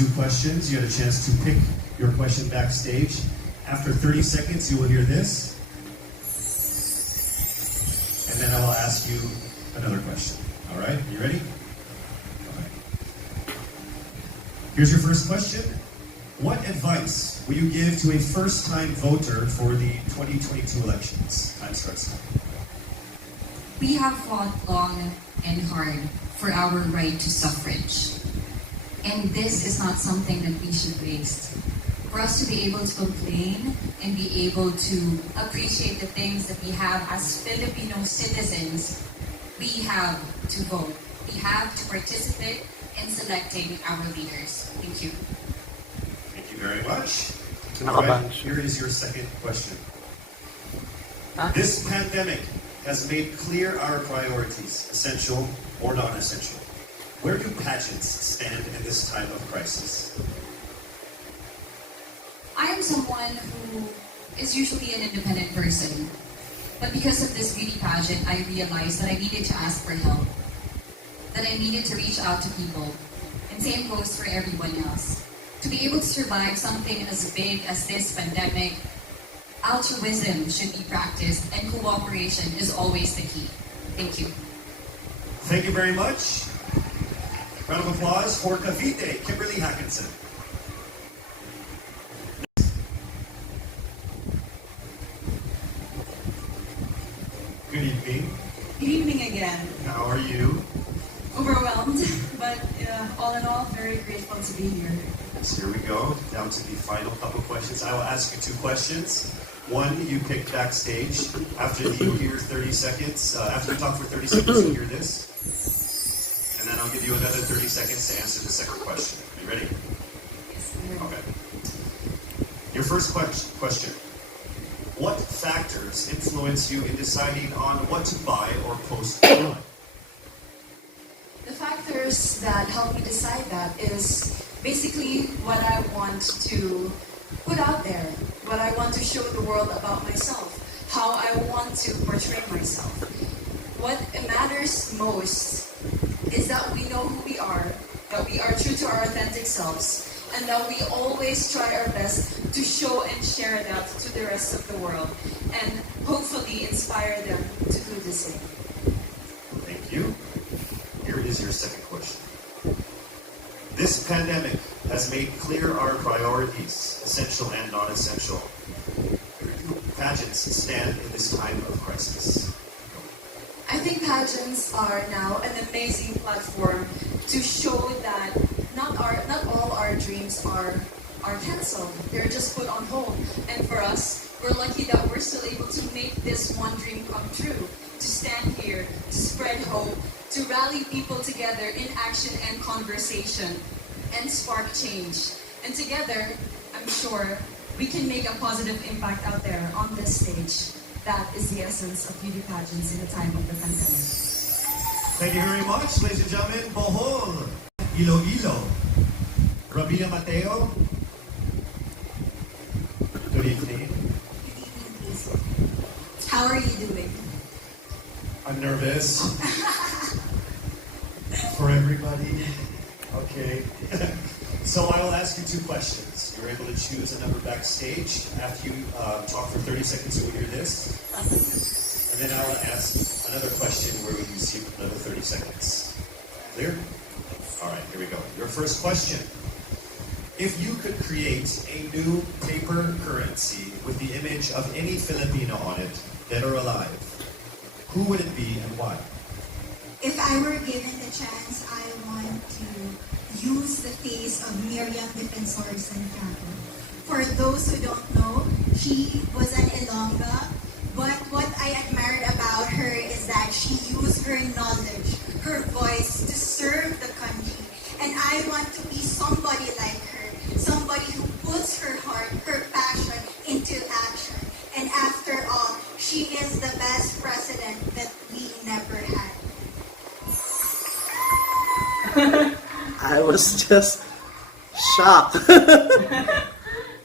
2 questions. You had a chance to pick your question backstage. After 30 seconds, you will hear this. And then I will ask you another question. All right, you ready? All right. Here's your first question. What advice will you give to a first-time voter for the 2022 elections? Time starts now. We have fought long and hard for our right to suffrage. And this is not something that we should waste. For us to be able to complain and be able to appreciate the things that we have as Filipino citizens, we have to vote. We have to participate in selecting our leaders. Thank you. Thank you very much. All right, here is your second question. This pandemic has made clear our priorities, essential or non-essential. Where do pageants stand in this time of crisis? I am someone who is usually an independent person. But because of this beauty pageant, I realized that I needed to ask for help. That I needed to reach out to people. And same goes for everyone else. To be able to survive something as big as this pandemic, altruism should be practiced and cooperation is always the key. Thank you. Thank you very much. Round of applause for Cavite, Kimberly Hackinson. Good evening. Good evening again. How are you? Overwhelmed, but all in all, very grateful to be here. So here we go, down to the final couple questions. I will ask you 2 questions. One, you pick backstage. After you hear 30 seconds, after you talk for 30 seconds, you'll hear this. And then I'll give you another 30 seconds to answer the second question. Are you ready? Yes, Okay. Your first question. What factors influence you in deciding on what to buy or post online? The factors that help me decide that is basically what I want to put out there, what I want to show the world about myself, how I want to portray myself. What matters most is that we know who we are, that we are true to our authentic selves, and that we always try our best to show and share that to the rest of the world, and hopefully inspire them to do the same. Thank you. Here is your second question. This pandemic has made clear our priorities, essential and non-essential. Where do pageants stand in this time of crisis? I think pageants are now an amazing platform to show that not all our dreams are canceled. They're just put on hold. And for us, we're lucky that we're still able to make this one dream come true. To stand here, to spread hope, to rally people together in action and conversation, and spark change. And together, I'm sure, we can make a positive impact out there on this stage. That is the essence of beauty pageants in the time of the pandemic. Thank you very much, ladies and gentlemen. Bohol, Iloilo, Rabia Mateo. Good evening. How are you doing? I'm nervous. For everybody. Okay. So I will ask you 2 questions. You're able to choose a number backstage. After you talk for 30 seconds, you will hear this. And then I will ask another question where we receive another 30 seconds. Clear? All right, here we go. Your first question. If you could create a new paper currency with the image of any Filipino on it, dead or alive, who would it be and why? If I were given the chance, I want to use the face of Miriam Defensor Santiago. For those who don't know, she was an Ilongga, but what I admired about her is that she used her knowledge, her voice to serve the country. And I want to be somebody like her, somebody who puts her heart, her passion into action. And after all, she is the best president that we never had. I was just shocked.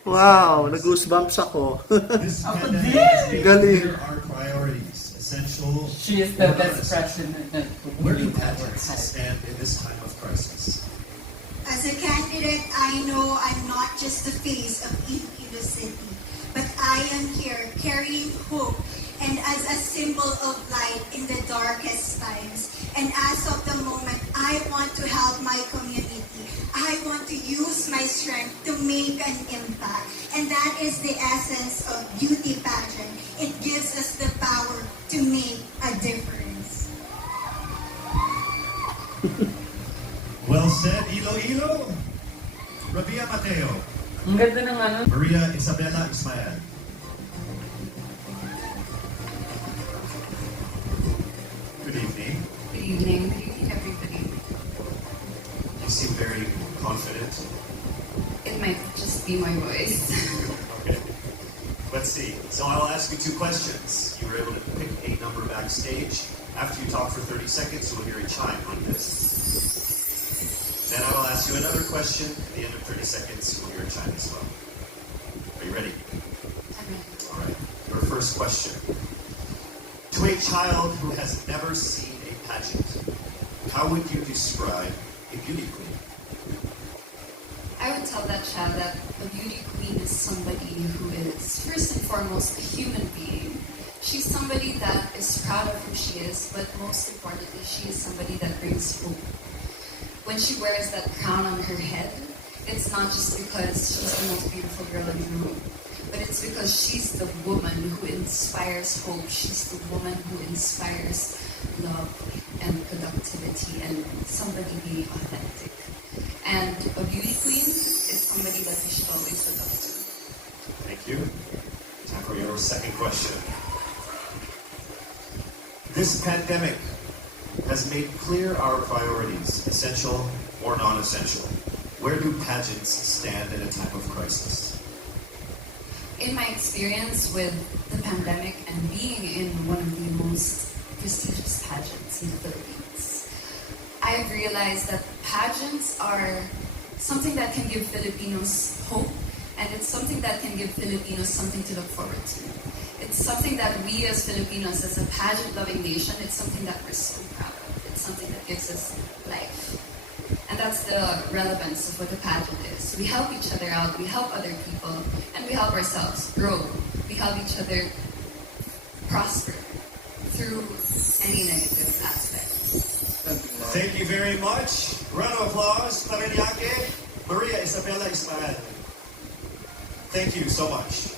Wow, nag-goosebumps ako. This pandemic has made Galing. clear our priorities, essential. She is the or best non-essential. president that Where do we ever pageants had. stand in this time of crisis? I As a candidate, I know I'm not just the face of Iloilo City, but I am here carrying hope and as a symbol of light in the darkest times. And as of the moment, I want to help my community. I want to use my strength to make an impact. And that is the essence of beauty pageant. It gives us the power to make a difference. Well said, Iloilo. Rabia Mateo. Ang ganda ng ano. Maria Isabella Ismael. Good evening. Good evening. Good evening, everybody. You seem very confident. It might just be my voice. Okay. Let's see. So I'll ask you 2 questions. You were able to pick a number backstage. After you talk for 30 seconds, you will hear a chime like this. Then I will ask you another question. At the end of 30 seconds, you will hear a chime as well. Are you ready? All right. Your first question. To a child who has never seen a pageant, how would you describe a beauty queen? I would tell that child that a beauty queen is somebody who is first and foremost a human being. She's somebody that is proud of who she is, but most importantly, she is somebody that brings hope. When she wears that crown on her head, it's not just because she's the most beautiful girl in the room, but it's because she's the woman who inspires hope. She's the woman who inspires love and productivity and somebody being authentic. And a beauty queen is somebody that we should always look up to. Thank you. Time for your second question. This pandemic has made clear our priorities, essential or non-essential. Where do pageants stand in a time of crisis? In my experience with the pandemic and being in one of the most prestigious pageants in the Philippines, I've realized that pageants are something that can give Filipinos hope, and it's something that can give Filipinos something to look forward to. It's something that we as Filipinos, as a pageant-loving nation, it's something that we're so proud of. It's something that gives us life. And that's the relevance of what the pageant is. We help each other out, we help other people, and we help ourselves grow. We help each other prosper through any negative aspect. Thank you very much. Round of applause, Maria Isabella Ismael. Thank you so much.